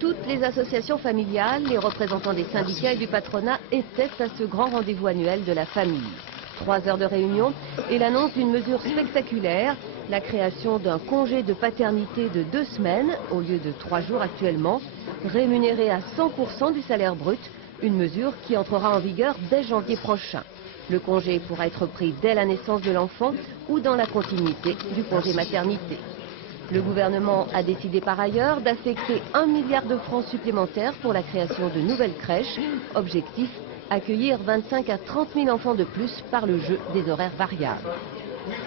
Toutes les associations familiales, les représentants des syndicats et du patronat étaient à ce grand rendez-vous annuel de la famille. 3 heures de réunion et l'annonce d'une mesure spectaculaire, la création d'un congé de paternité de 2 semaines au lieu de 3 jours actuellement, rémunéré à 100% du salaire brut, une mesure qui entrera en vigueur dès janvier prochain. Le congé pourra être pris dès la naissance de l'enfant ou dans la continuité du congé maternité. Le gouvernement a décidé par ailleurs d'affecter 1 milliard de francs supplémentaires pour la création de nouvelles crèches. Objectif, accueillir 25 à 30 000 enfants de plus par le jeu des horaires variables.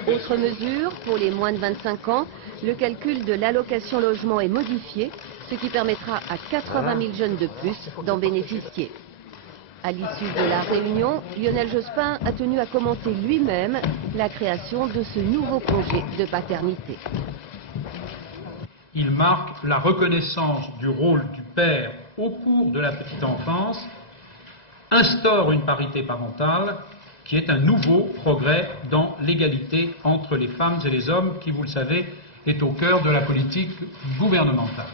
Autre mesure, pour les moins de 25 ans, le calcul de l'allocation logement est modifié, ce qui permettra à 80 000 jeunes de plus d'en bénéficier. À l'issue de la réunion, Lionel Jospin a tenu à commenter lui-même la création de ce nouveau congé de paternité. Il marque la reconnaissance du rôle du père au cours de la petite enfance, instaure une parité parentale qui est un nouveau progrès dans l'égalité entre les femmes et les hommes qui, vous le savez, est au cœur de la politique gouvernementale.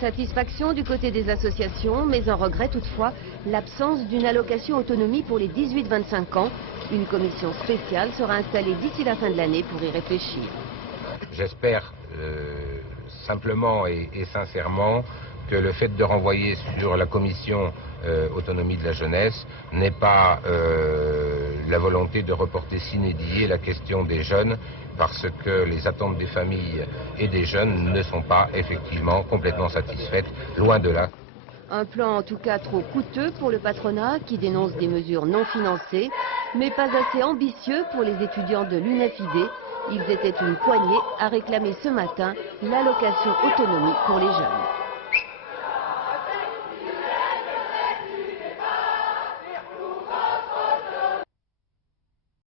Satisfaction du côté des associations, mais un regret toutefois, l'absence d'une allocation autonomie pour les 18-25 ans. Une commission spéciale sera installée d'ici la fin de l'année pour y réfléchir. J'espère simplement et sincèrement que le fait de renvoyer sur la commission autonomie de la jeunesse n'est pas la volonté de reporter sine die la question des jeunes, parce que les attentes des familles et des jeunes ne sont pas effectivement complètement satisfaites, loin de là. Un plan en tout cas trop coûteux pour le patronat qui dénonce des mesures non financées, mais pas assez ambitieux pour les étudiants de l'UNEFID. Ils étaient une poignée à réclamer ce matin l'allocation autonomie pour les jeunes.